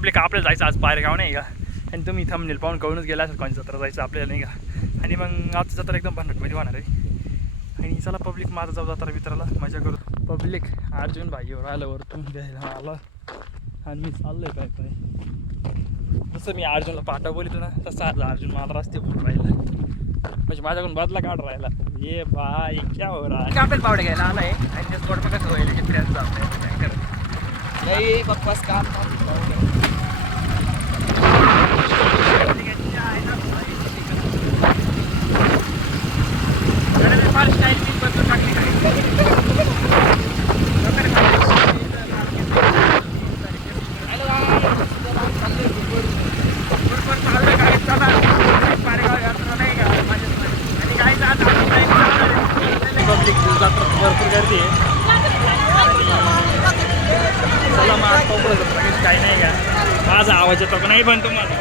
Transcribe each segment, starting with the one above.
Public आपल्याला जायचं आज पायरेगाव नाही का, आणि तुम्ही थंबनेल पाहून कळूनच गेला असेल कोणती जत्रा जायचं आपल्याला नाही का. आणि मग आजची जत्रा एकदम भन्नाटमध्ये होणार आहे. आणि चला पब्लिक माझा जाऊ जत्रा मित्राला मजा करू. पब्लिक अर्जुन भाईवर आलं वरतून द्यायला आला आणि मी चाललोय काय काय. जसं मी अर्जुनला पाटा बोलतो ना तसं आज अर्जुन मला रस्ते बोलून राहिला, म्हणजे माझ्याकडून बदला काढ राहिला. ये बाय क्या हो रहा है. आपल्याला पावडे घ्यायला आला आहे आणि ते स्पॉट बघा व्हायला की फ्रेंड जात नाही बकवास काम. भरपूर गर्दी आहे. चला मग आज पाहू काही नाही का. माझा आवाज येतो का नाही पण तुम्हाला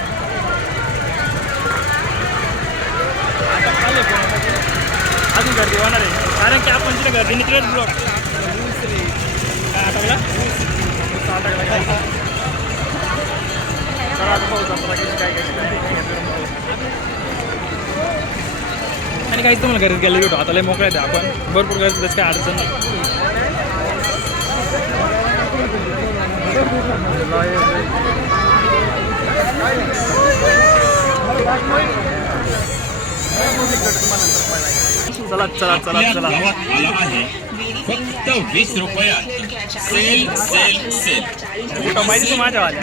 अजून गर्दी होणार आहे, कारण की आपण तिथे गर्दी निघलेच ब्लॉक काय आटकला काय आणि काहीच तुम्हाला गर्दीत गेले भेटू. आता लय मोकळ्या आहे आपण, भरपूर गर्दी त्याच काय अडचण नाही. चला चला चला चला फक्त 20 रुपयात सेल सेल सेल. माहिती तू माझ्यावाल्या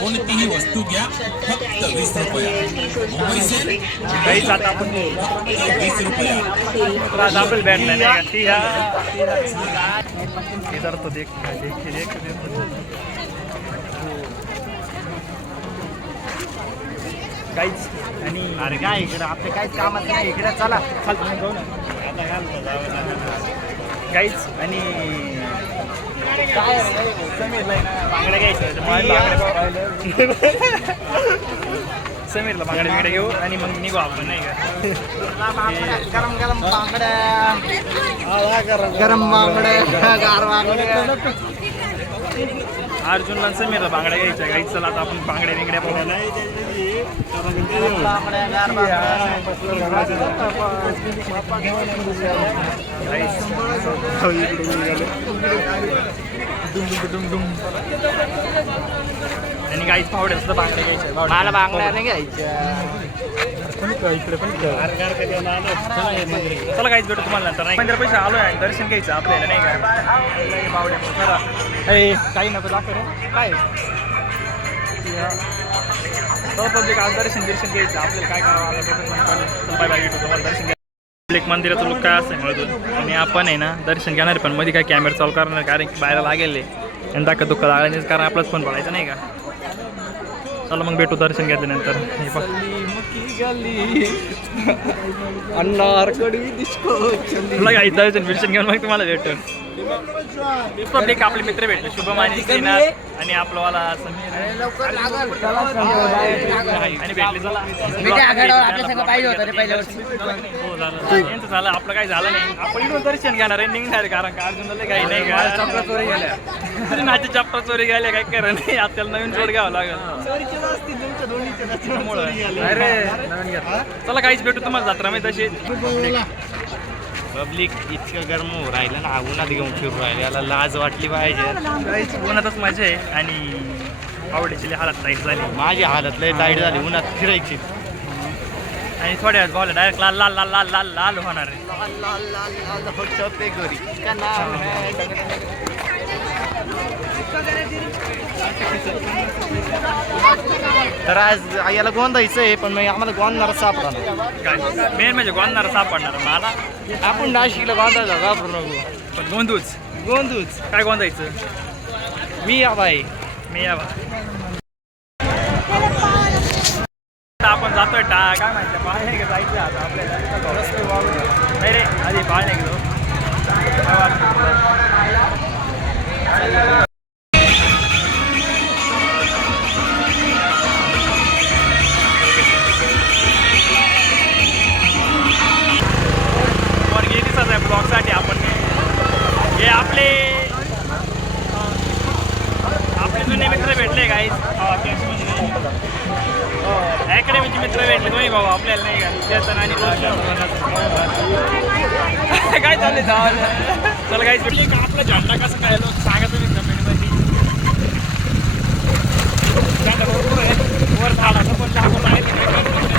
कोणतीही वस्तू घ्या फक्त 20 रुपयात. काहीच आता आपण 20 रुपयात आपल्याला भेटलं नाही का. ठीक आहे इधर तो देख देख देख काहीच. आणि अरे काय इकडे आपले काहीच कामच नाही इकडे. चला खालून जाऊ ना काहीच. आणि काय बांगड्या घ्यायचं समीरला बांगड्या बिंगड्या घेऊ आणि मग निघू आपण नाही का. गरम गरम बांगड्या, गरम बांगड्या, गार बांगड्या. अर्जुनला आणि समीरला बांगड्या घ्यायच्या काही. चला आता आपण बांगड्या बिंगड्या पाहू. बांगड्या, गार आणि काहीच पावड्या सुद्धा बांगड्या घ्यायच्या. मला बांगड्या नाही घ्यायच्या. इकडे पण चला काहीच भेटू तुम्हाला नंतर. नाही 15 पैसे आलो आहे दर्शन घ्यायचं आपल्याला नाही का. पावड्या चला काही नको दाखव काय पब्लिक आज दर्शन घ्यायचं आपल्याला. काय करावं आता बाय बाय भेटू तुम्हाला दर्शन घ्या. पब्लिक मंदिराचं लुक काय असं म्हणून. आणि आपण आहे ना दर्शन घेणार पण मध्ये काय कॅमेरा चालू करणार कारण की बाहेर लागेल आणि दाखत दुःख लागला नाही कारण आपलाच फोन पडायचं नाही का. चला मग भेटू दर्शन घेतल्यानंतर. तुला काही दर्शन बिर्शन घेऊन मग तुम्हाला भेटून पब्लिक आपले मित्र भेटले शुभम आणि श्रीनाथ आणि आपलंवाला समीर आणि भेटले. चला यांचं झालं आपलं काही झालं नाही. आपण इकडून दर्शन घेणार आहे निघणार कारण का अर्जुनला काही नाही का चपला चोरी गेल्या. नाची चपला चोरी गेल्या काय करा नाही. आपल्याला नवीन जोड घ्यावं लागेल. चला काहीच भेटू तुम्हाला जत्रामध्ये तसे. पब्लिक इतकं गरम हो राहिलं ना उन्हात घेऊन फिरू राहिलं याला लाज वाटली पाहिजे. काहीच उन्हातच मजा आहे. आणि आवडीची हालत टाईट झाली. माझी हालत लय टाईट झाली उन्हात फिरायची. आणि थोड्या वेळात भावला डायरेक्ट लाल लाल लाल लाल लाल लाल होणार आहे. तर आज याला गोंधायचं आहे पण मग आम्हाला गोंधणार सापडा. काय मेन म्हणजे गोंधणार सापडणार मला. आपण नाशिकला गोंधायला घाबरू नको. पण गोंधूच काय गोंधायचं. मी या बाई मी या आपण जातोय काय माहिती पाळणे का जायचं आता आपल्याला. नाही रे आधी पाळणे गेलो काय वाटतं. ब्लॉगसाठी आपण हे आपले जुने मित्र भेटले काय गाईज अकॅडमीचे मित्र भेटले दोन्ही भाऊ आपल्याला नाही का चेतन आणि काय चाललंय चला गाईज आपला झेंडा कसं काय लोक सांगा तुम्ही कमेंटमध्ये झेंडा बरोबर आहे वर झाडाचं पण लागून आहे